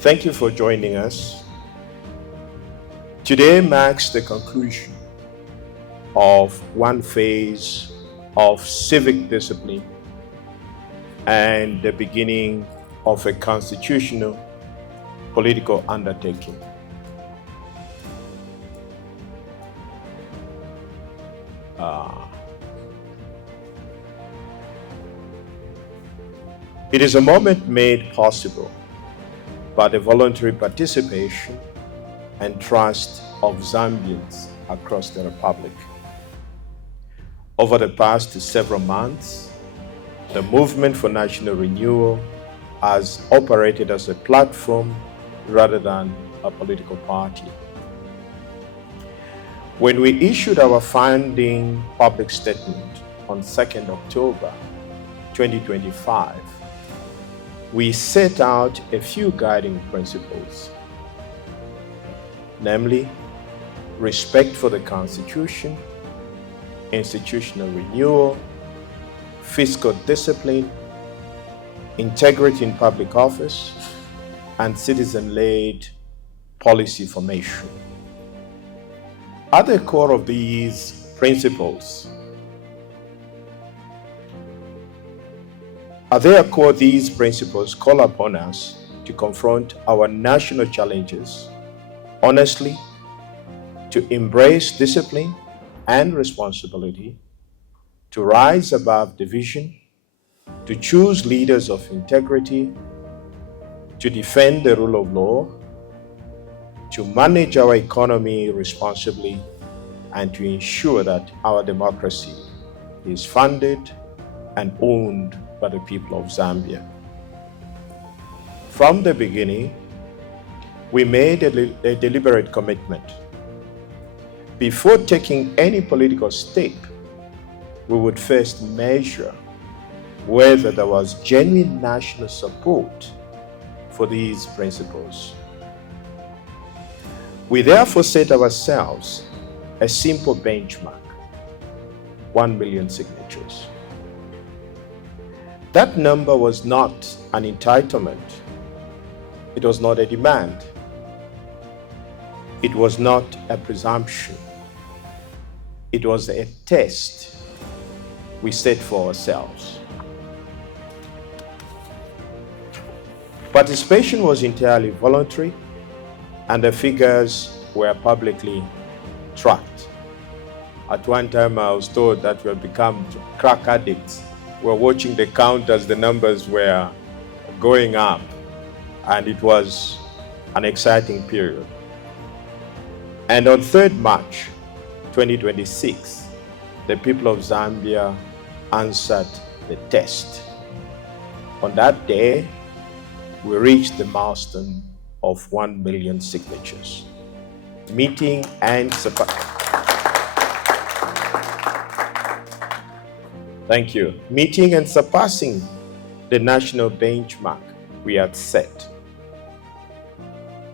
Thank you for joining us. Today marks the conclusion of one phase of civic discipline and the beginning of a constitutional political undertaking. It is a moment made possible by the voluntary participation and trust of Zambians across the Republic. Over the past several months, the Movement for National Renewal has operated as a platform rather than a political party. When we issued our founding public statement on 2nd October 2025, we set out a few guiding principles, namely respect for the Constitution, institutional renewal, fiscal discipline, integrity in public office, and citizen-led policy formation. At the core of these principles, these principles call upon us to confront our national challenges honestly, to embrace discipline and responsibility, to rise above division, to choose leaders of integrity, to defend the rule of law, to manage our economy responsibly, and to ensure that our democracy is funded and owned by the people of Zambia. From the beginning, we made a deliberate commitment. Before taking any political step, we would first measure whether there was genuine national support for these principles. We therefore set ourselves a simple benchmark: 1 million signatures. That number was not an entitlement. It was not a demand. It was not a presumption. It was a test we set for ourselves. Participation was entirely voluntary, and the figures were publicly tracked. At one time, I was told that we had become crack addicts. We were watching the count as the numbers were going up, and it was an exciting period. And on 3rd March 2026, the people of Zambia answered the test. On that day, we reached the milestone of 1 million signatures, meeting and surpassing the national benchmark we had set.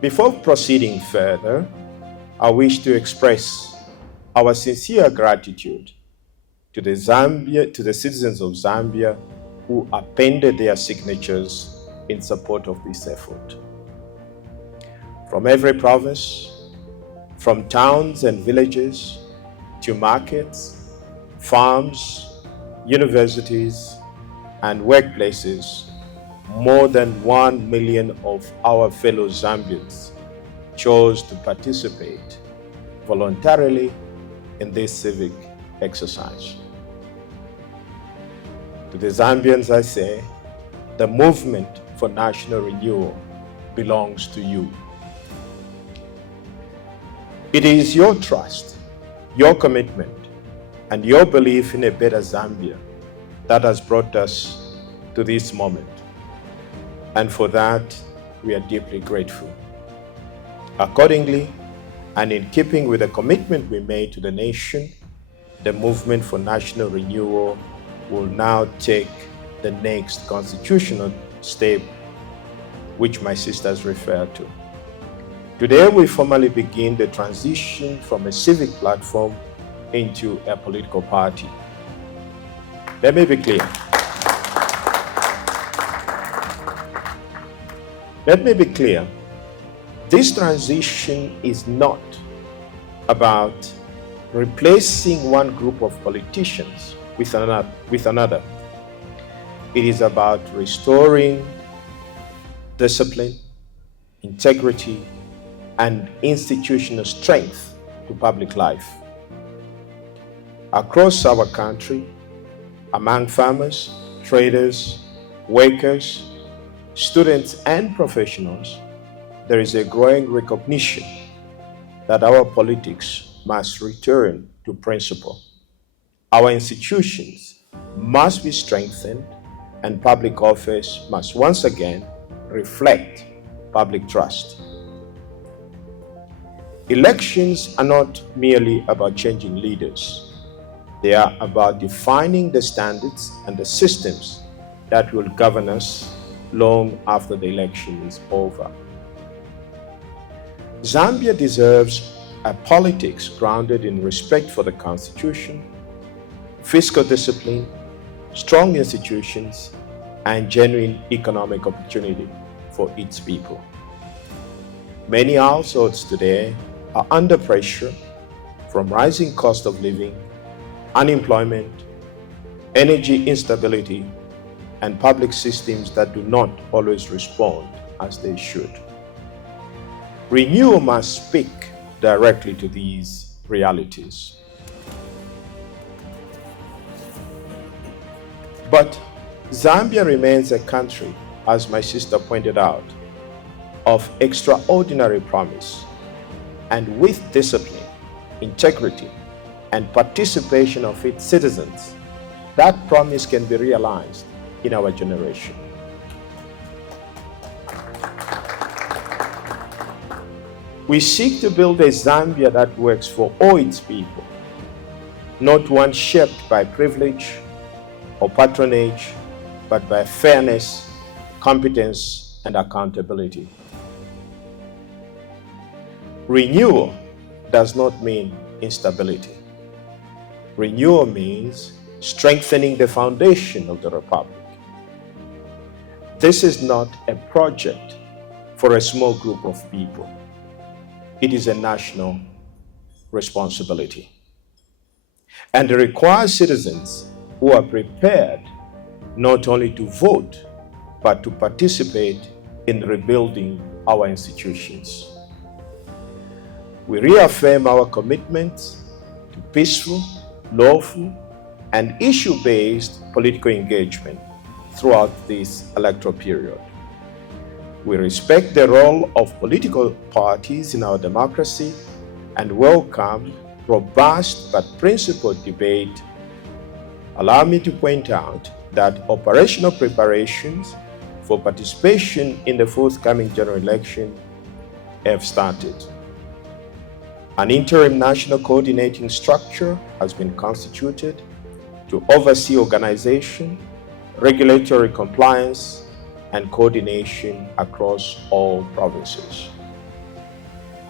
Before proceeding further, I wish to express our sincere gratitude to the citizens of Zambia who appended their signatures in support of this effort. From every province, from towns and villages to markets, farms, universities, and workplaces, more than 1 million of our fellow Zambians chose to participate voluntarily in this civic exercise. To the Zambians, I say, the movement for national renewal belongs to you. It is your trust, your commitment, and your belief in a better Zambia that has brought us to this moment. And for that, we are deeply grateful. Accordingly, and in keeping with the commitment we made to the nation, the Movement for National Renewal will now take the next constitutional step, which my sisters referred to. Today, we formally begin the transition from a civic platform into a political party. Let me be clear. Let me be clear. This transition is not about replacing one group of politicians with another. It is about restoring discipline, integrity, and institutional strength to public life. Across our country, among farmers, traders, workers, students, and professionals, there is a growing recognition that our politics must return to principle. Our institutions must be strengthened, and public office must once again reflect public trust. Elections are not merely about changing leaders. They are about defining the standards and the systems that will govern us long after the election is over. Zambia deserves a politics grounded in respect for the Constitution, fiscal discipline, strong institutions, and genuine economic opportunity for its people. Many households today are under pressure from rising cost of living, unemployment, energy instability, and public systems that do not always respond as they should. Renewal must speak directly to these realities. But Zambia remains a country, as my sister pointed out, of extraordinary promise. And with discipline, integrity, and participation of its citizens, that promise can be realized in our generation. We seek to build a Zambia that works for all its people, not one shaped by privilege or patronage, but by fairness, competence, and accountability. Renewal does not mean instability. Renewal means strengthening the foundation of the Republic. This is not a project for a small group of people. It is a national responsibility. And it requires citizens who are prepared not only to vote, but to participate in rebuilding our institutions. We reaffirm our commitment to peaceful, lawful, and issue-based political engagement throughout this electoral period. We respect the role of political parties in our democracy and welcome robust but principled debate. Allow me to point out that operational preparations for participation in the forthcoming general election have started. An interim national coordinating structure has been constituted to oversee organization, regulatory compliance, and coordination across all provinces.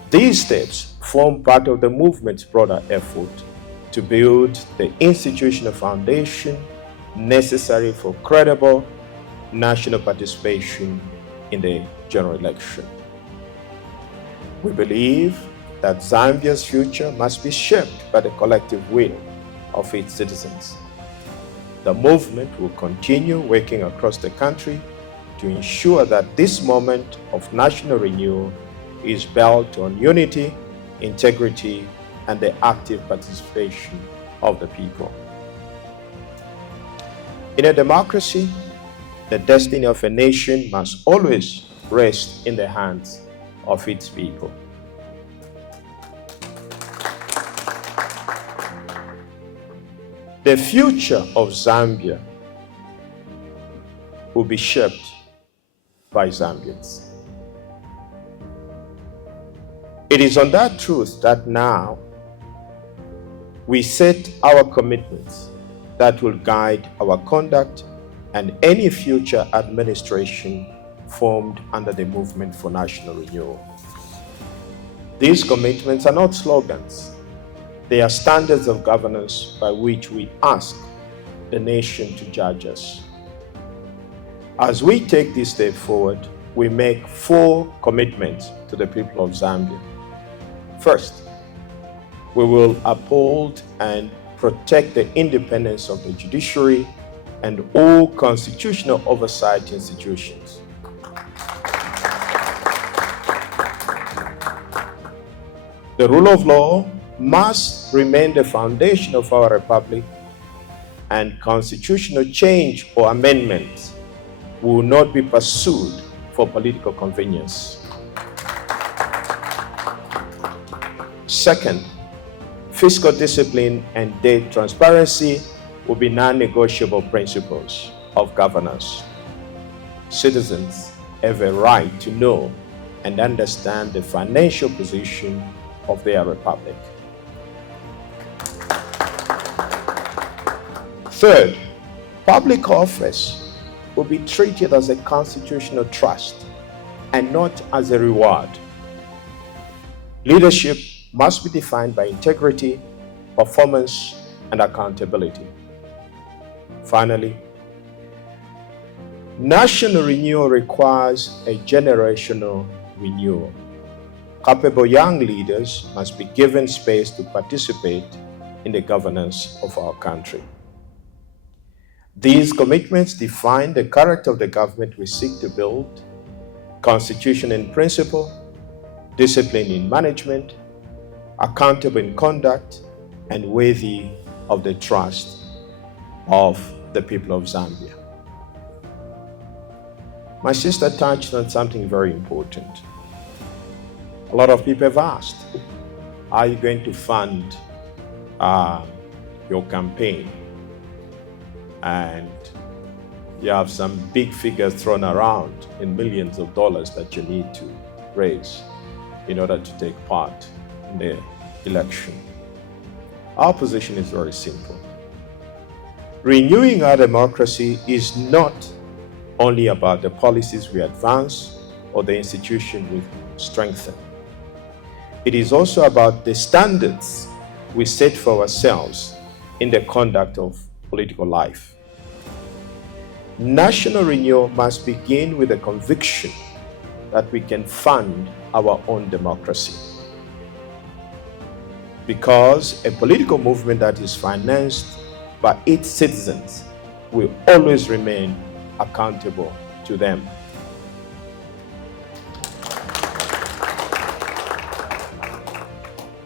These steps form part of the movement's broader effort to build the institutional foundation necessary for credible national participation in the general election. We believe that Zambia's future must be shaped by the collective will of its citizens. The movement will continue working across the country to ensure that this moment of national renewal is built on unity, integrity, and the active participation of the people. In a democracy, the destiny of a nation must always rest in the hands of its people. The future of Zambia will be shaped by Zambians. It is on that truth that now we set our commitments that will guide our conduct and any future administration formed under the Movement for National Renewal. These commitments are not slogans. They are standards of governance by which we ask the nation to judge us. As we take this step forward, we make 4 commitments to the people of Zambia. First, we will uphold and protect the independence of the judiciary and all constitutional oversight institutions. The rule of law must remain the foundation of our republic, and constitutional change or amendments will not be pursued for political convenience. Second, fiscal discipline and debt transparency will be non-negotiable principles of governance. Citizens have a right to know and understand the financial position of their republic. Third, public office will be treated as a constitutional trust and not as a reward. Leadership must be defined by integrity, performance, and accountability. Finally, national renewal requires a generational renewal. Capable young leaders must be given space to participate in the governance of our country. These commitments define the character of the government we seek to build: constitution in principle, discipline in management, accountable in conduct, and worthy of the trust of the people of Zambia. My sister touched on something very important. A lot of people have asked, are you going to fund your campaign? And you have some big figures thrown around in millions of dollars that you need to raise in order to take part in the election. Our position is very simple. Renewing our democracy is not only about the policies we advance or the institution we strengthen. It is also about the standards we set for ourselves in the conduct of political life. National renewal must begin with the conviction that we can fund our own democracy. Because a political movement that is financed by its citizens will always remain accountable to them.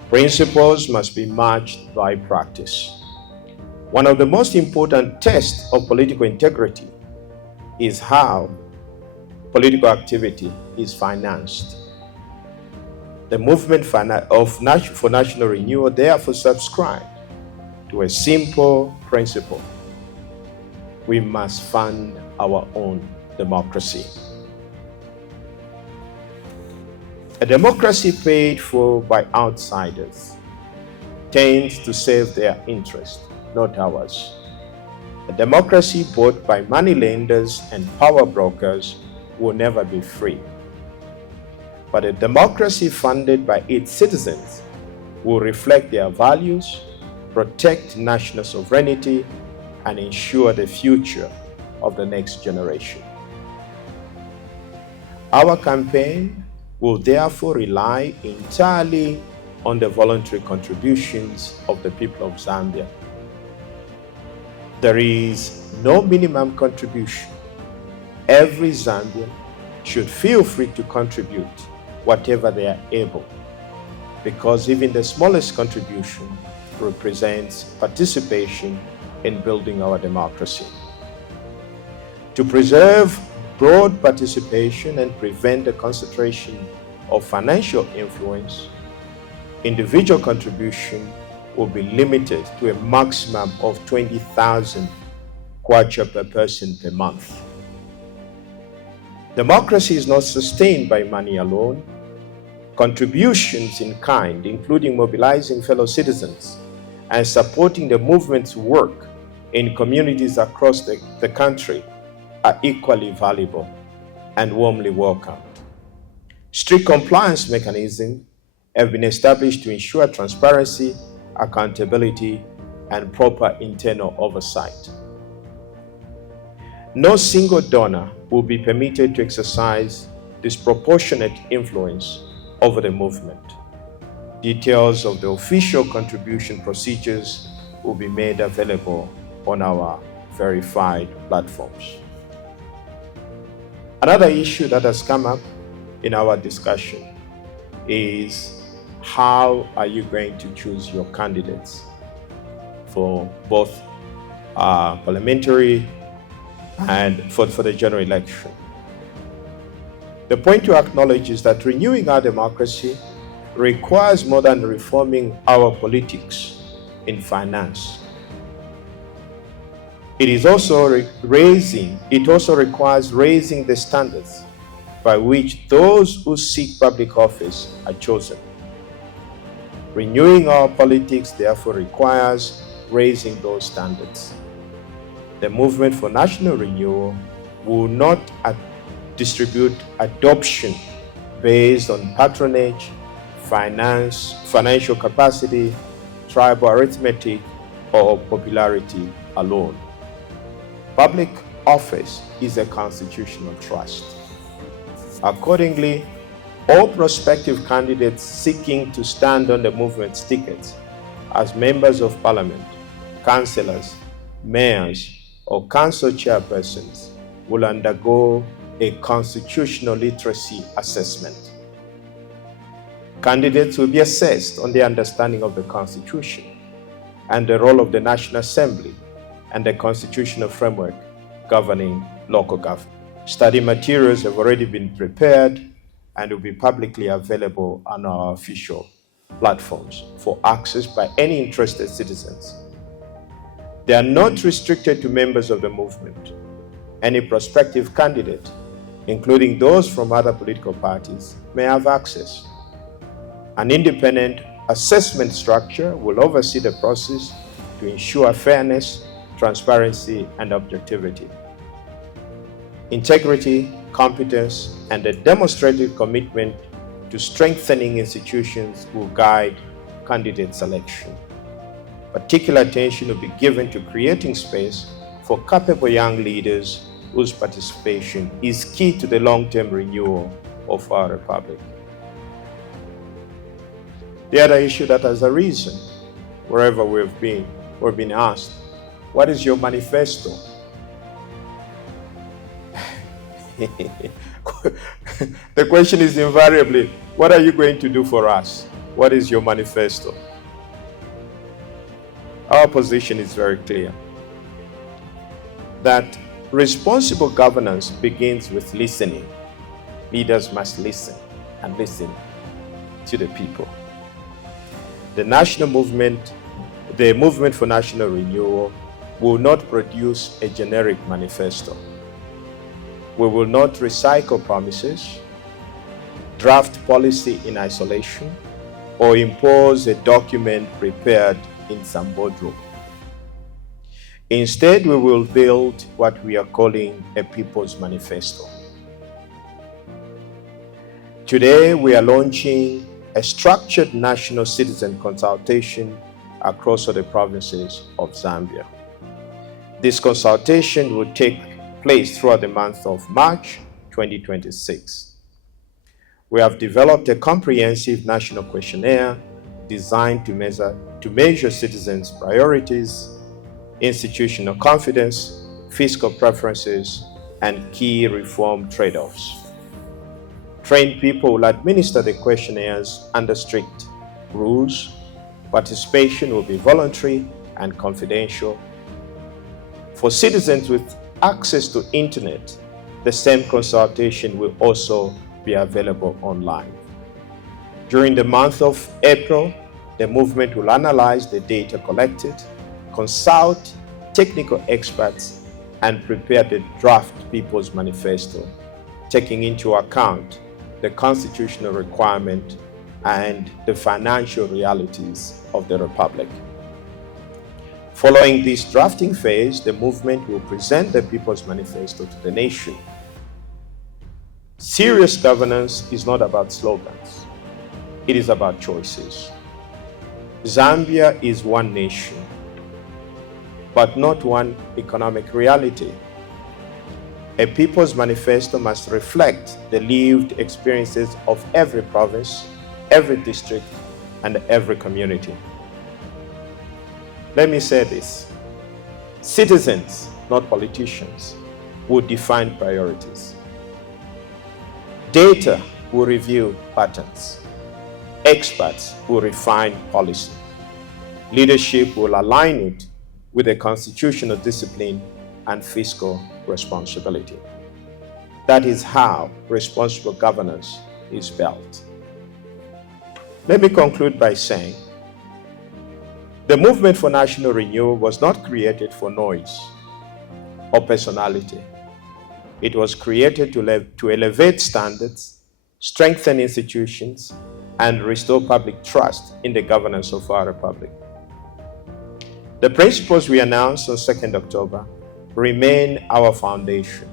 Principles must be matched by practice. One of the most important tests of political integrity is how political activity is financed. The movement for national renewal therefore subscribes to a simple principle: we must fund our own democracy. A democracy paid for by outsiders tends to serve their interest, not ours. A democracy bought by moneylenders and power brokers will never be free. But a democracy funded by its citizens will reflect their values, protect national sovereignty, and ensure the future of the next generation. Our campaign will therefore rely entirely on the voluntary contributions of the people of Zambia. There is no minimum contribution. Every Zambian should feel free to contribute whatever they are able, because even the smallest contribution represents participation in building our democracy. To preserve broad participation and prevent the concentration of financial influence, individual contribution will be limited to a maximum of 20,000 kwacha per person per month. Democracy is not sustained by money alone. Contributions in kind, including mobilizing fellow citizens and supporting the movement's work in communities across the country, are equally valuable and warmly welcomed. Strict compliance mechanisms have been established to ensure transparency, accountability, and proper internal oversight. No single donor will be permitted to exercise disproportionate influence over the movement. Details of the official contribution procedures will be made available on our verified platforms. Another issue that has come up in our discussion is how are you going to choose your candidates for both parliamentary and for the general election. The point to acknowledge is that renewing our democracy requires more than reforming our politics in finance. It also requires raising the standards by which those who seek public office are chosen. Renewing our politics therefore requires raising those standards. The movement for national renewal will not distribute adoption based on patronage, financial capacity, tribal arithmetic, or popularity alone. Public office is a constitutional trust. Accordingly, all prospective candidates seeking to stand on the movement's tickets as members of parliament, councillors, mayors, or council chairpersons will undergo a constitutional literacy assessment. Candidates will be assessed on their understanding of the Constitution and the role of the National Assembly and the constitutional framework governing local government. Study materials have already been prepared and will be publicly available on our official platforms for access by any interested citizens. They are not restricted to members of the movement. Any prospective candidate, including those from other political parties, may have access. An independent assessment structure will oversee the process to ensure fairness, transparency, and objectivity. Integrity, competence, and a demonstrated commitment to strengthening institutions will guide candidate selection. Particular attention will be given to creating space for capable young leaders whose participation is key to the long-term renewal of our republic. The other issue that has arisen wherever we've been asked, what is your manifesto? The question is invariably, what are you going to do for us? What is your manifesto? Our position is very clear, that responsible governance begins with listening. Leaders must listen and listen to the people. The movement for national renewal will not produce a generic manifesto. We will not recycle promises, draft policy in isolation, or impose a document prepared in some boardroom. Instead, we will build what we are calling a People's Manifesto. Today, we are launching a structured national citizen consultation across all the provinces of Zambia. This consultation will take place throughout the month of March 2026. We have developed a comprehensive national questionnaire designed to measure citizens' priorities, institutional confidence, fiscal preferences, and key reform trade-offs. Trained people will administer the questionnaires under strict rules. Participation will be voluntary and confidential. For citizens with access to internet, the same consultation will also be available online. During the month of April, the movement will analyze the data collected, consult technical experts, and prepare the draft People's Manifesto, taking into account the constitutional requirement and the financial realities of the Republic. Following this drafting phase, the movement will present the People's Manifesto to the nation. Serious governance is not about slogans. It is about choices. Zambia is one nation, but not one economic reality. A people's manifesto must reflect the lived experiences of every province, every district, and every community. Let me say this: citizens, not politicians, will define priorities. Data will review patterns. Experts will refine policy. Leadership will align it with the constitutional discipline and fiscal responsibility. That is how responsible governance is built. Let me conclude by saying, the movement for national renewal was not created for noise or personality. It was created to elevate standards, strengthen institutions, and restore public trust in the governance of our republic. The principles we announced on 2nd October remain our foundation.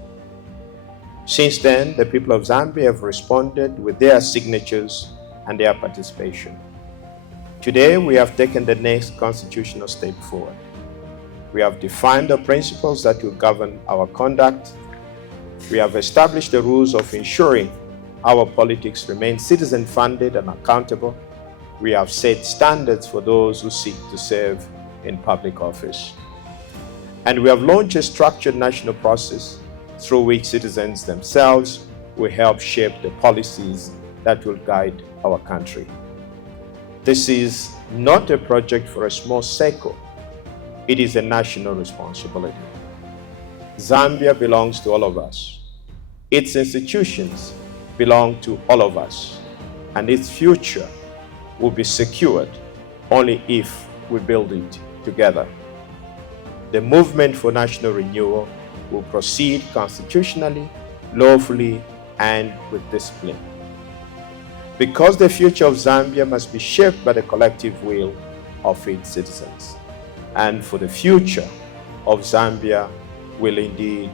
Since then, the people of Zambia have responded with their signatures and their participation. Today, we have taken the next constitutional step forward. We have defined the principles that will govern our conduct. We have established the rules of ensuring our politics remain citizen-funded and accountable. We have set standards for those who seek to serve in public office. And we have launched a structured national process through which citizens themselves will help shape the policies that will guide our country. This is not a project for a small circle. It is a national responsibility. Zambia belongs to all of us. Its institutions belong to all of us, and its future will be secured only if we build it together. The movement for national renewal will proceed constitutionally, lawfully, and with discipline. Because the future of Zambia must be shaped by the collective will of its citizens. And for the future of Zambia will indeed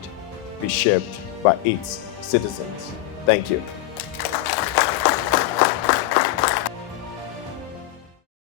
be shaped by its citizens. Thank you.